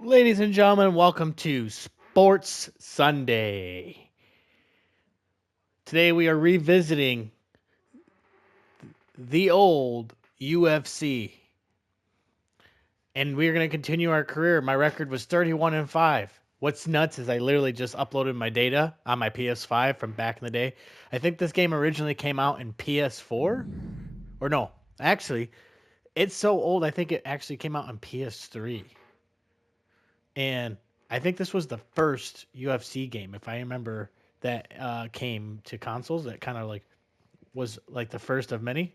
Ladies and gentlemen, welcome to Sports Sunday. Today we are revisiting the old UFC, and we're going to continue our career. My record was 31-5. What's nuts is I literally just uploaded my data on my PS5 from back in the day. I think this game originally came out in PS4, or no, actually, it's so old. I think it actually came out on PS3. And I think this was the first UFC game, if I remember, that came to consoles. That kind of like was like the first of many.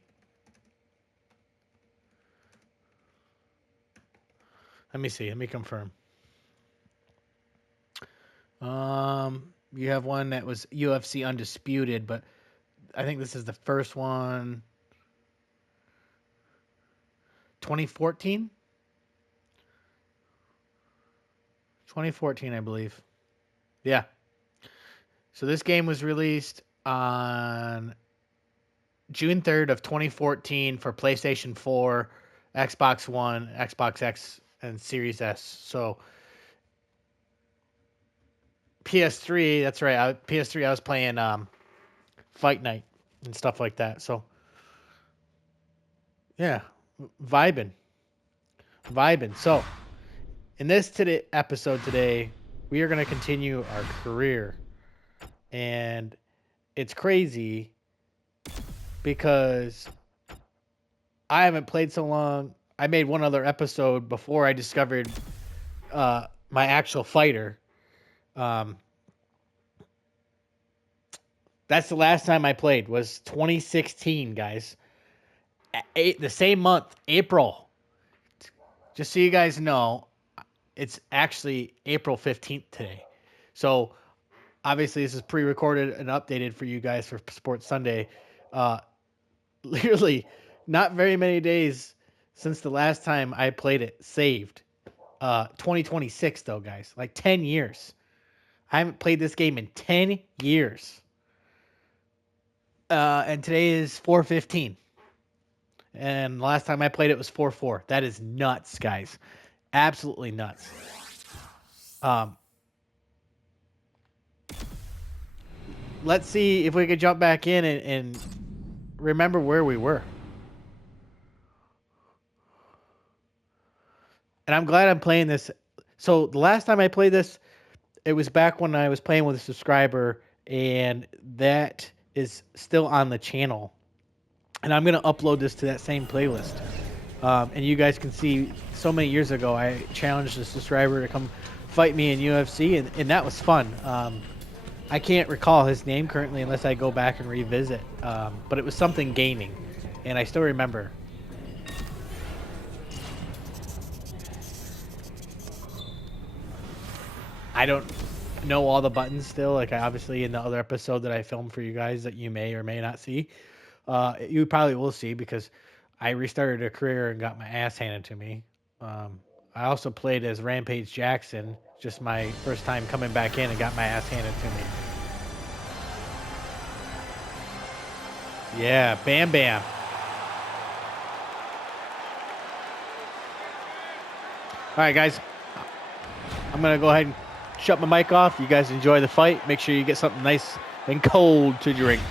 Let me see. Let me confirm. You have one that was UFC Undisputed, but I think this is the first one. 2014. 2014, I believe. Yeah. So this game was released on June 3rd of 2014 for PlayStation 4, Xbox One, Xbox X, and Series S. So PS3, that's right. PS3, I was playing Fight Night and stuff like that. So yeah, vibing, vibing. So in this episode today, we are going to continue our career, and it's crazy because I haven't played so long. I made one other episode before I discovered my actual fighter. Um, that's the last time I played was 2016, guys. The same month, April. Just so you guys know, it's actually April 15th today. So obviously this is pre-recorded and updated for you guys for Sports Sunday. Uh, Literally not very many days since the last time I played it saved. 2026 though, guys. Like 10 years. I haven't played this game in 10 years. And today is 4:15. And the last time I played it was 4-4. That is nuts, guys. Absolutely nuts. Um, let's see if we could jump back in and remember where we were. And I'm glad I'm playing this. So the last time I played this, it was back when I was playing with a subscriber, and that is still on the channel. And I'm going to upload this to that same playlist. And you guys can see so many years ago, I challenged a subscriber to come fight me in UFC, and that was fun. I can't recall his name currently unless I go back and revisit. But it was something gaming, and I still remember. I don't know all the buttons still. Like I obviously in the other episode that I filmed for you guys that you may or may not see, you probably will see because I restarted a career and got my ass handed to me. I also played as Rampage Jackson, just my first time coming back in and got my ass handed to me. Yeah, Bam Bam. All right, guys. I'm going to go ahead and shut my mic off. You guys enjoy the fight. Make sure you get something nice and cold to drink.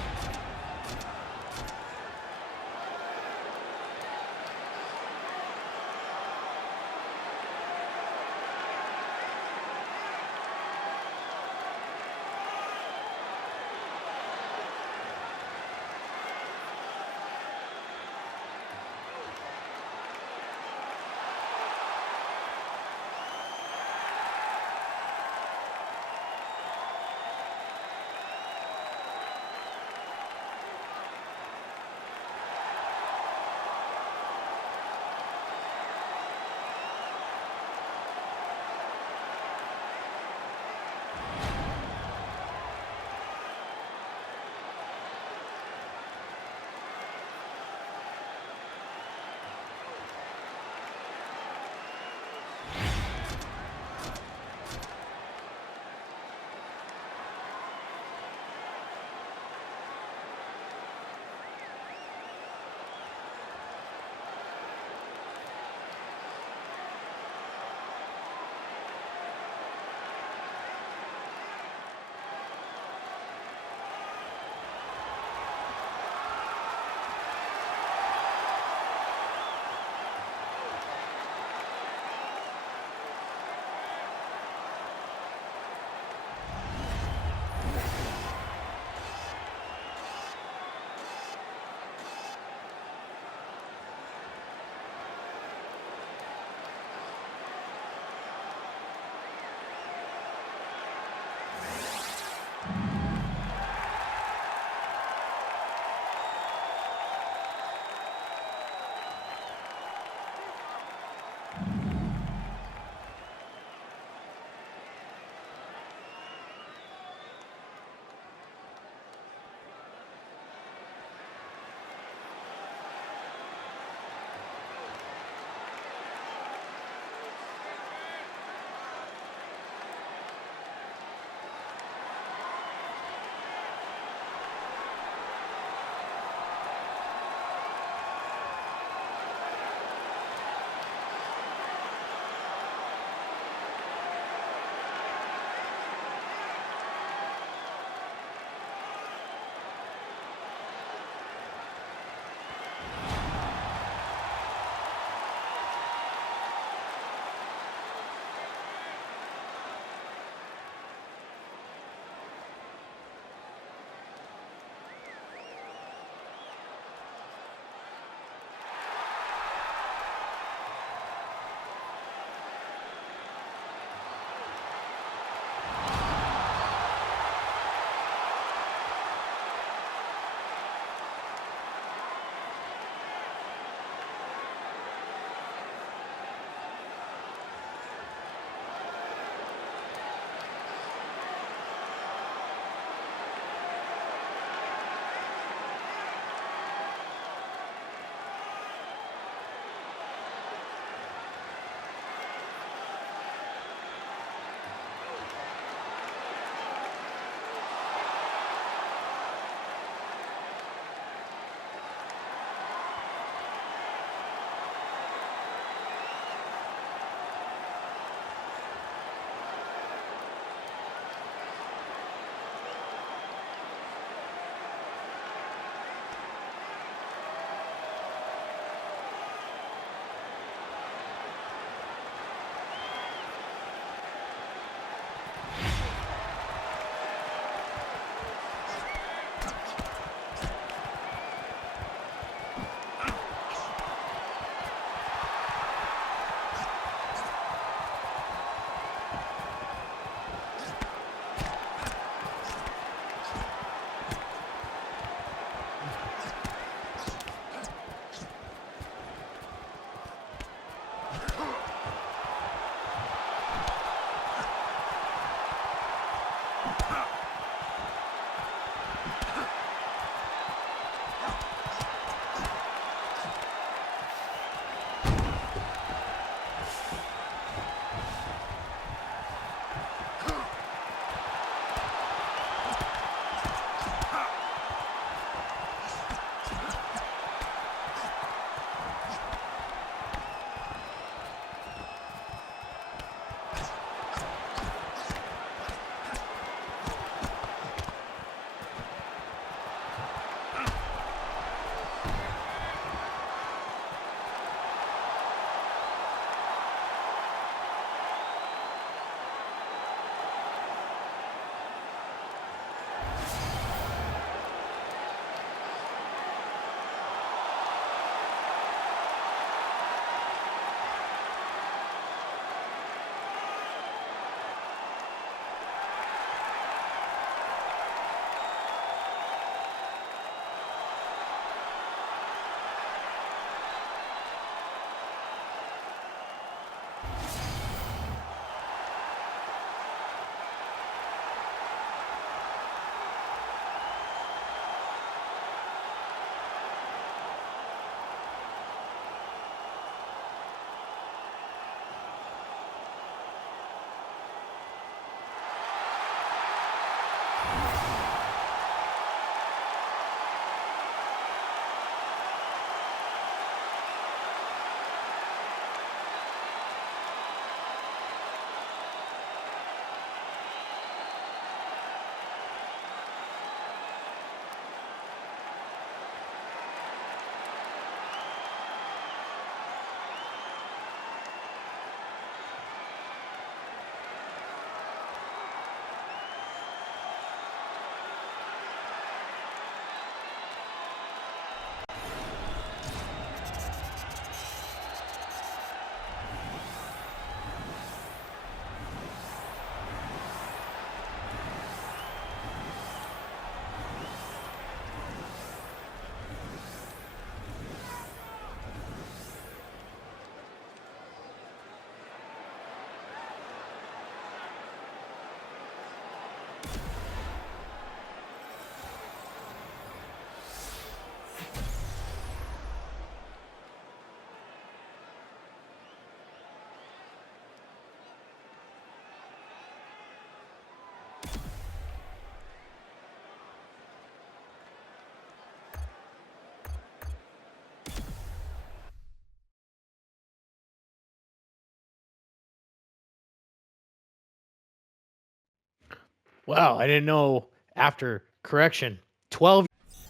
Wow, I didn't know after correction. 12.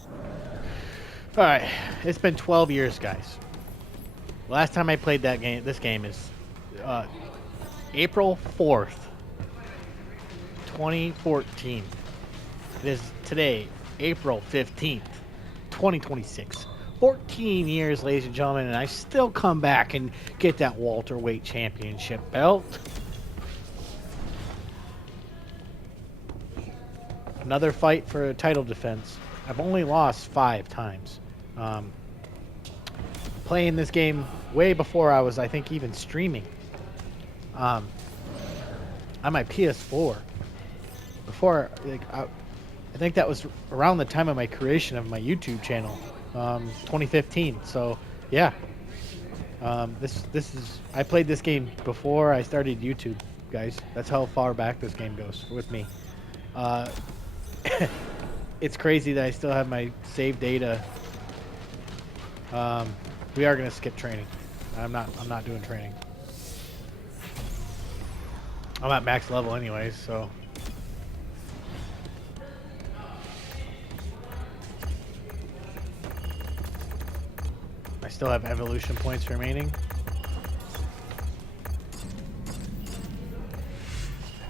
All right, it's been 12 years, guys. Last time I played this game is uh, April 4th, 2014. It is today, April 15th, 2026. 14 years, ladies and gentlemen, and I still come back and get that welterweight championship belt. Another fight for a title defense. I've only lost 5 times. Playing this game way before I was, I think, even streaming. On my PS4. Before, I think that was around the time of my creation of my YouTube channel, 2015. So, yeah. This is I played this game before I started YouTube, guys. That's how far back this game goes with me. It's crazy that I still have my save data. We are gonna skip training. I'm not doing training. I'm at max level anyways, so. I still have evolution points remaining.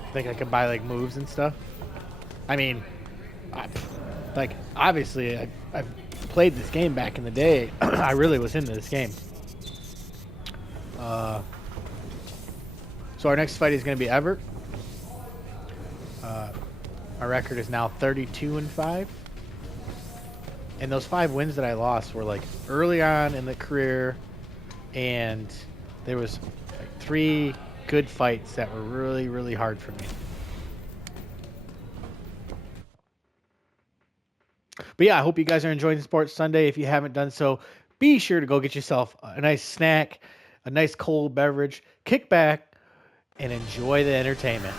I think I could buy like moves and stuff. I mean, like obviously I've played this game back in the day. I really was into this game. So our next fight is going to be Everett. Our record is now 32-5. And those 5 wins that I lost were like early on in the career, and there was like 3 good fights that were really, really hard for me. But yeah, I hope you guys are enjoying Sports Sunday. If you haven't done so, be sure to go get yourself a nice snack, a nice cold beverage, kick back, and enjoy the entertainment.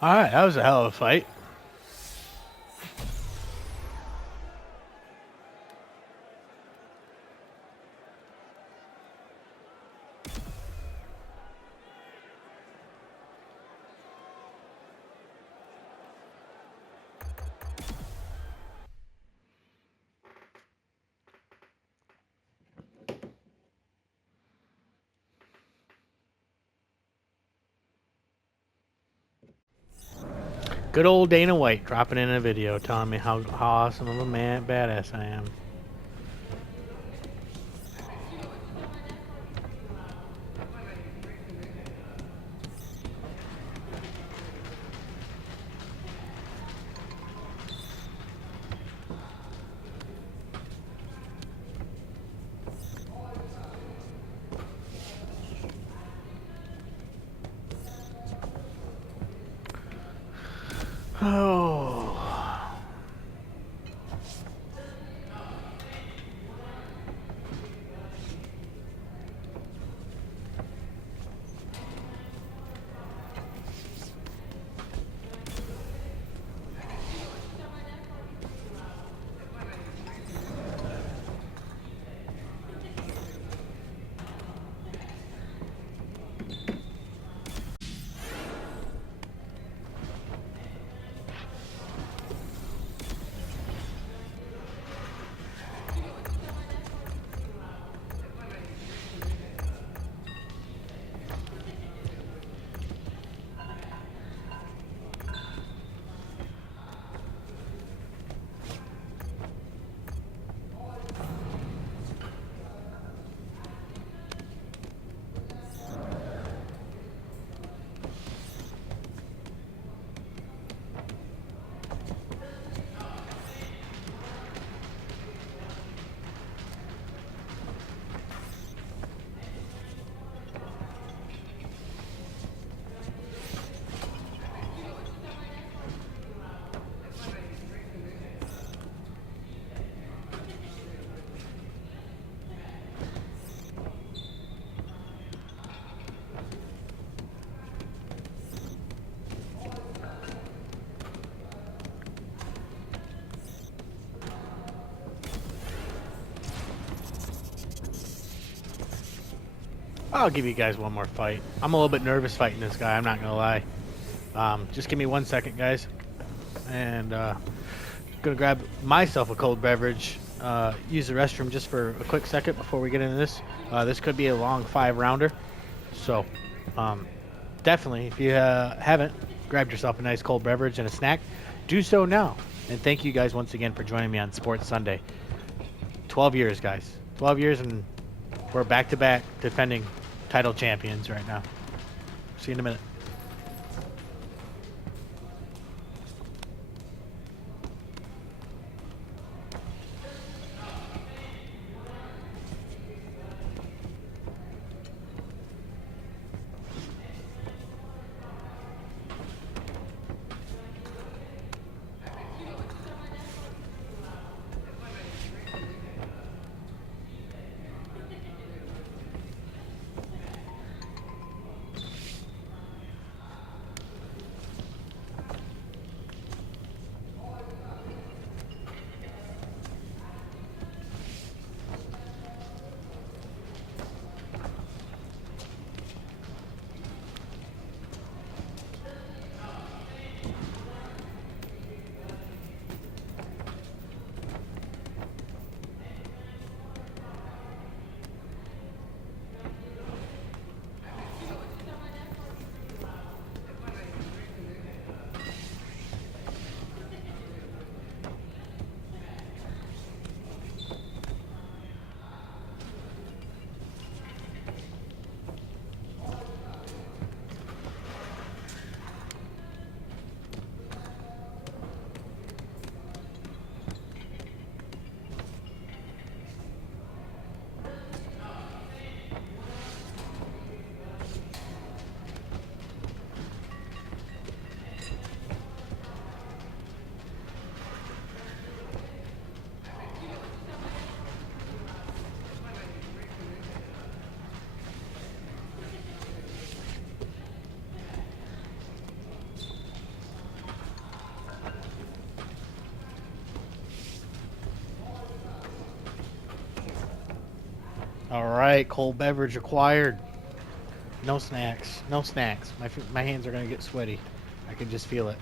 All right, that was a hell of a fight. Good old Dana White dropping in a video telling me how awesome of a man, badass I am. Oh. I'll give you guys one more fight. I'm a little bit nervous fighting this guy, I'm not going to lie. Just give me 1 second, guys. And going to grab myself a cold beverage. Use the restroom just for a quick second before we get into this. This could be a long 5-rounder. So definitely, if you haven't grabbed yourself a nice cold beverage and a snack, do so now. And thank you guys once again for joining me on Sports Sunday. 12 years, guys. 12 years, and we're back-to-back defending title champions right now. See you in a minute. All right, cold beverage acquired. No snacks. No snacks. My hands are gonna get sweaty. I can just feel it.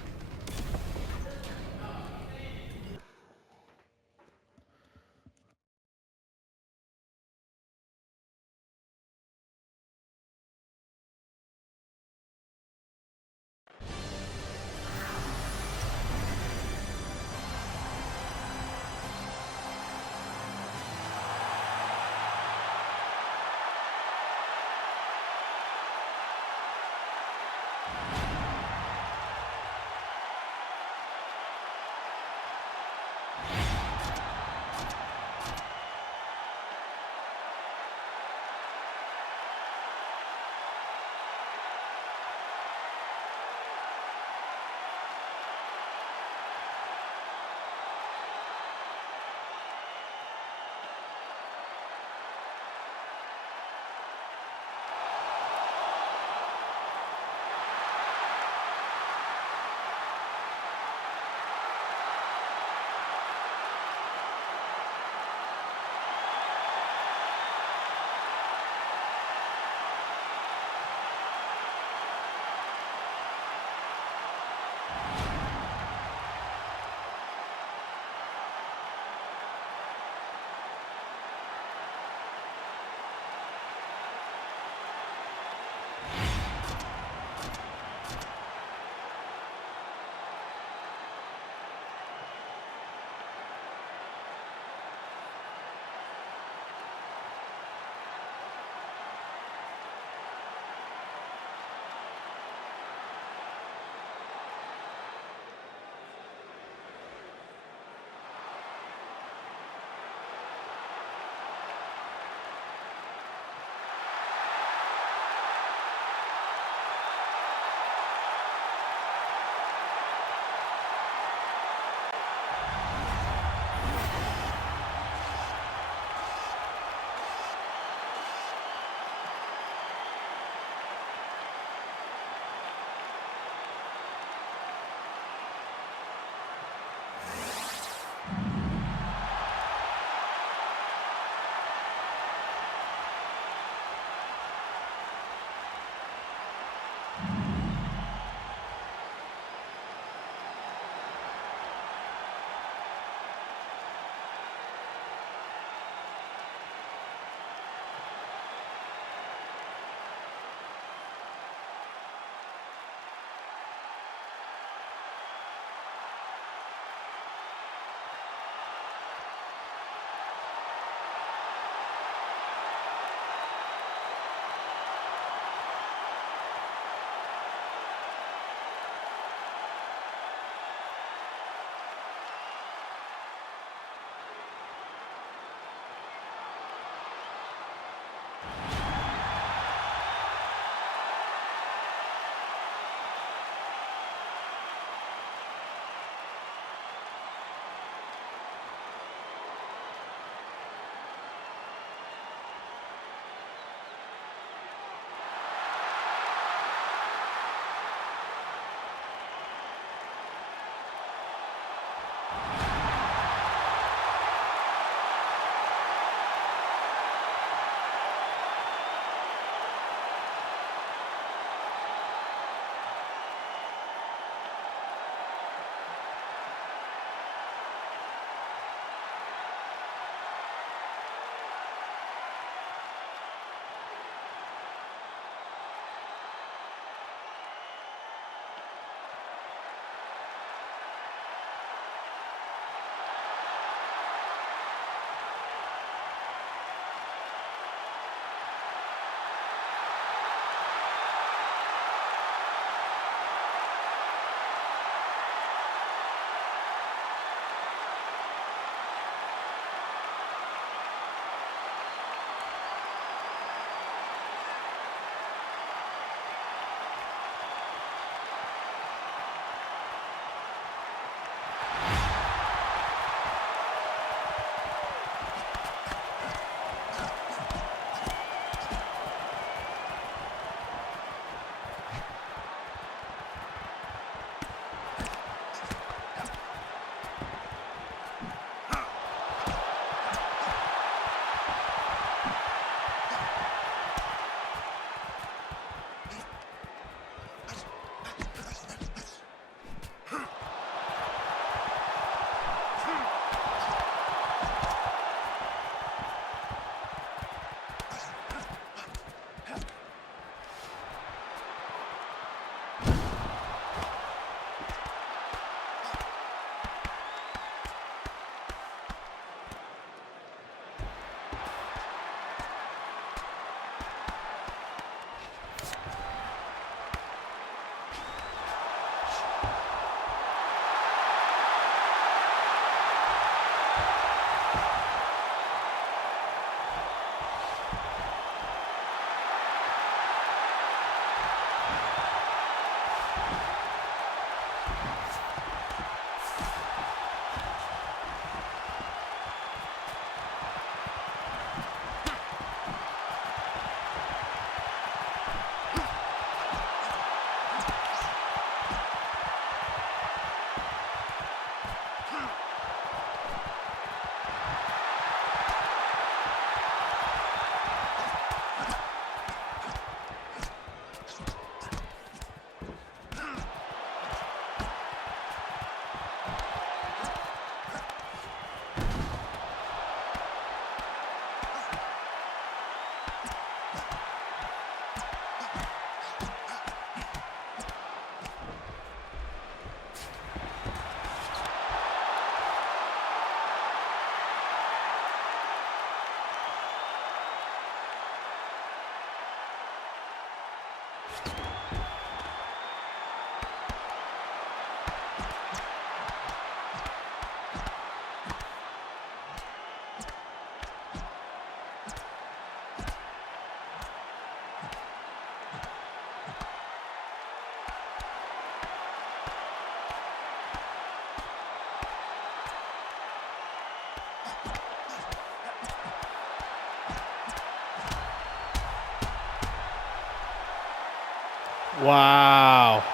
Wow.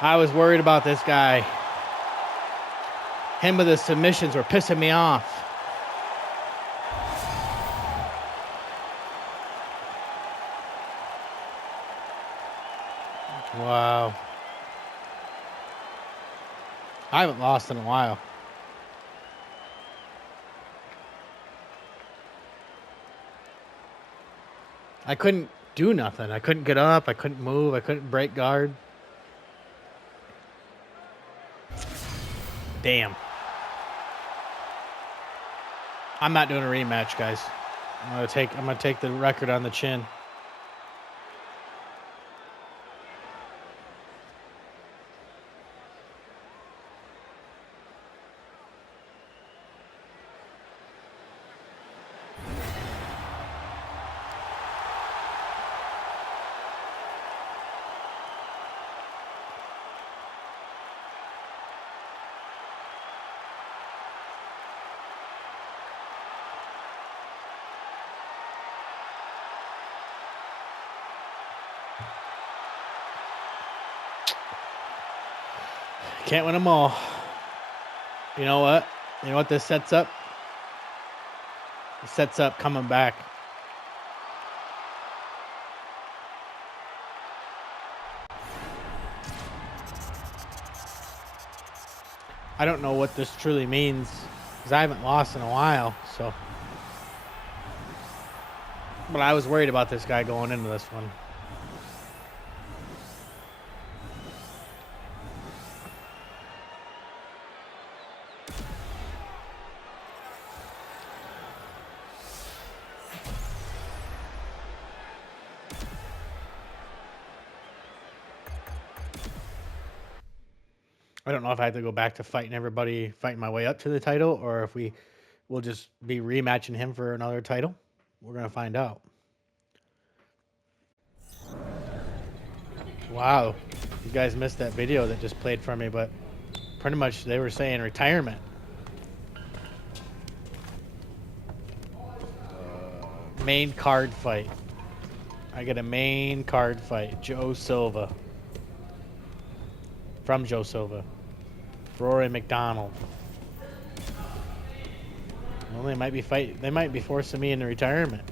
I was worried about this guy. Him with his submissions were pissing me off. Wow. I haven't lost in a while. I couldn't do nothing. I couldn't get up. I couldn't move. I couldn't break guard. Damn. I'm not doing a rematch, guys. I'm gonna take the record on the chin. Can't win them all. You know what? You know what this sets up? It sets up coming back. I don't know what this truly means because I haven't lost in a while. So, but I was worried about this guy going into this one. I don't know if I have to go back to fighting everybody, fighting my way up to the title, or if we'll just be rematching him for another title. We're going to find out. Wow. You guys missed that video that just played for me, but pretty much they were saying retirement. Main card fight. I get a main card fight. Joe Silva. From Joe Silva. Rory McDonald. Well, they might be forcing me into retirement.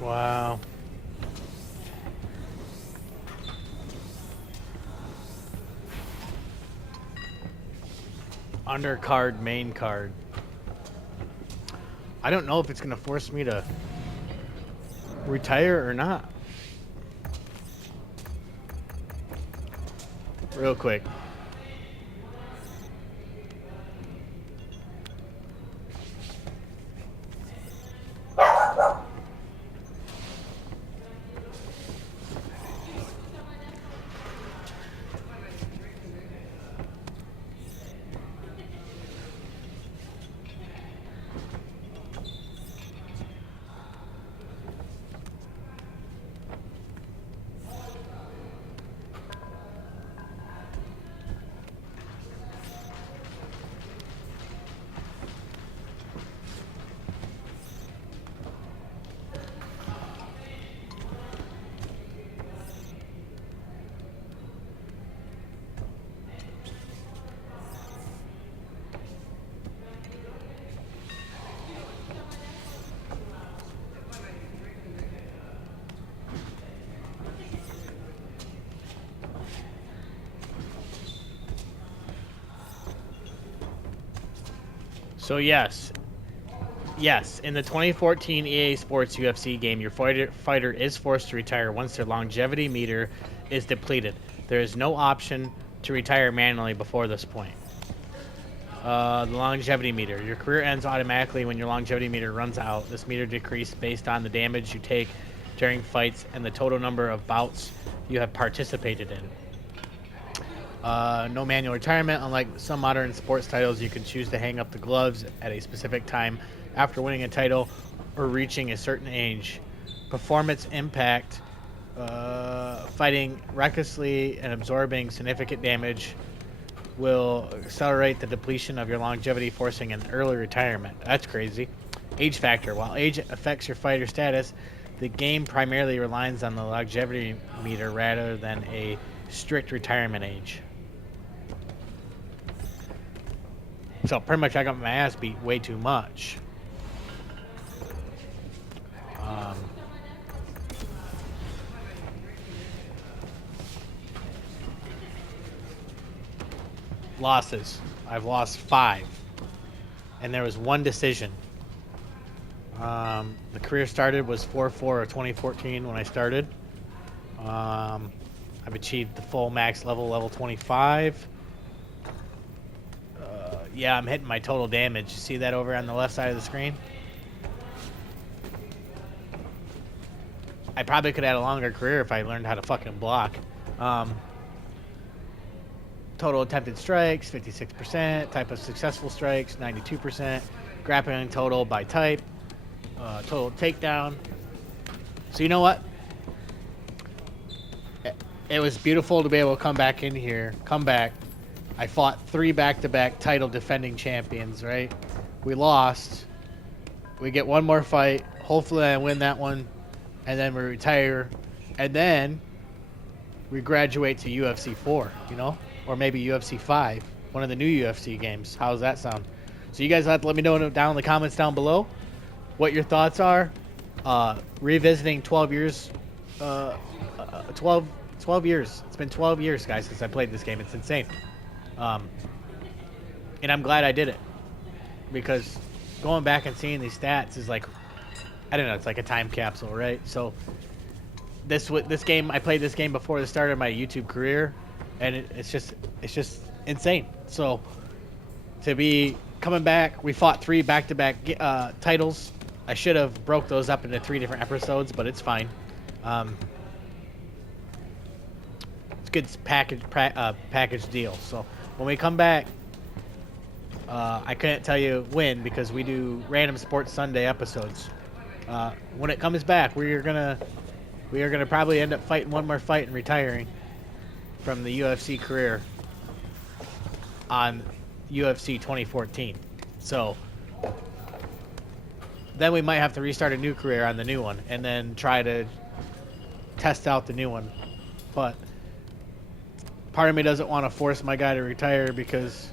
Wow. Undercard, main card. I don't know if it's going to force me to retire or not. Real quick. So yes, in the 2014 EA Sports UFC game, your fighter is forced to retire once their longevity meter is depleted. There is no option to retire manually before this point. The longevity meter. Your career ends automatically when your longevity meter runs out. This meter decreases based on the damage you take during fights and the total number of bouts you have participated in. No manual retirement. Unlike some modern sports titles, you can choose to hang up the gloves at a specific time after winning a title or reaching a certain age. Performance impact. Fighting recklessly and absorbing significant damage will accelerate the depletion of your longevity, forcing an early retirement. That's crazy. Age factor. While age affects your fighter status, the game primarily relies on the longevity meter rather than a strict retirement age. So pretty much I got my ass beat way too much. Losses. I've lost 5. And there was 1 decision. The career started was 4-4 of 2014 when I started. I've achieved the full max level 25. Yeah, I'm hitting my total damage. You see that over on the left side of the screen? I probably could have had a longer career if I learned how to fucking block. Total attempted strikes, 56%. Type of successful strikes, 92%. Grappling total by type. Total takedown. So you know what? It was beautiful to be able to come back in here. Come back. I fought 3 back-to-back title defending champions, right? We lost. We get 1 more fight. Hopefully I win that one. And then we retire. And then we graduate to UFC 4, you know? Or maybe UFC 5. One of the new UFC games. How does that sound? So you guys have to let me know down in the comments down below what your thoughts are. Revisiting 12 years. 12 years. It's been 12 years, guys, since I played this game. It's insane. And I'm glad I did it. Because going back and seeing these stats is like, I don't know, it's like a time capsule, right? So this game, I played this game before the start of my YouTube career, and it's just insane. So to be coming back, we fought 3 back-to-back titles. I should have broke those up into 3 different episodes, but it's fine. It's a good package deal. So when we come back, I couldn't tell you when because we do random Sports Sunday episodes. When it comes back, we are gonna probably end up fighting 1 more fight and retiring from the UFC career on UFC 2014. So then we might have to restart a new career on the new one and then try to test out the new one. But part of me doesn't want to force my guy to retire because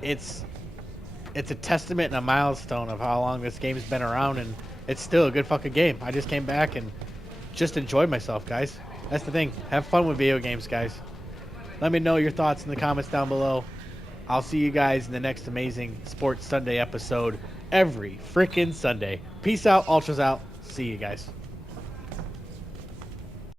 it's a testament and a milestone of how long this game's been around, and it's still a good fucking game. I just came back and just enjoyed myself, guys. That's the thing. Have fun with video games, guys. Let me know your thoughts in the comments down below. I'll see you guys in the next amazing Sports Sunday episode every freaking Sunday. Peace out, Ultras out. See you guys.